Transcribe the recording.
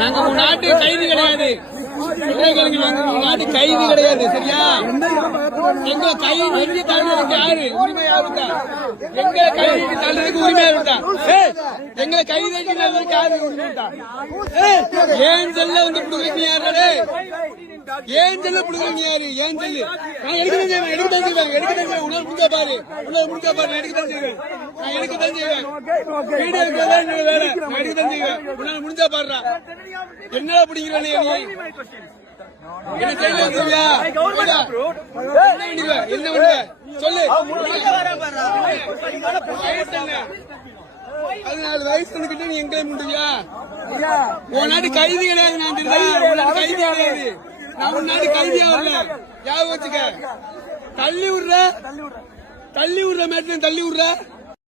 நாங்க உங்க நாட்டு கைது கிடையாது, நாட்டு கைது கிடையாது. சரியா? எங்க கைது தள்ளுறதுக்கு யாரு உரிமை யாருக்கா? எங்க கைது தள்ளுறதுக்கு உரிமை யாருக்கா? எங்களை கைது தள்ளுறதுக்கு யாரு உரிமை இருக்கா? ஏன் செல்ல வந்து புடுங்க யாரு? ஏன் செல்ல புடுங்க யாரு? ஏன் செல்லு நான் எடுக்க தெரிஞ்சேன், எடுக்க தெரிஞ்சுவேன், எடுக்க தெரிஞ்சேன். உணவு முடிஞ்சா பாரு, உணவு முடிஞ்சா பாரு, எடுக்க தெரிஞ்சுவேன், நான் எடுக்க தெரிஞ்சுவேன். வீடியோ வேற நான் எடுக்க தெரிஞ்சுவேன். உணவு முடிஞ்சா பாருடா. என்னடா பிடிக்கிறேன் என்ன செய்ய சொல்லியா? என்ன பண்ணுவ சொல்லு. 14 வயசு கிட்ட நீ எங்க முடியா? உன் நாட்டு கைதி கிடையாது. நான் தெரியுதா? கைதி கிடையாது. நான் உன் நாட்டு கைதியா வரல. ஞாபகம் வச்சுக்க. தள்ளி விடுற மேட்ச் தள்ளி விடுற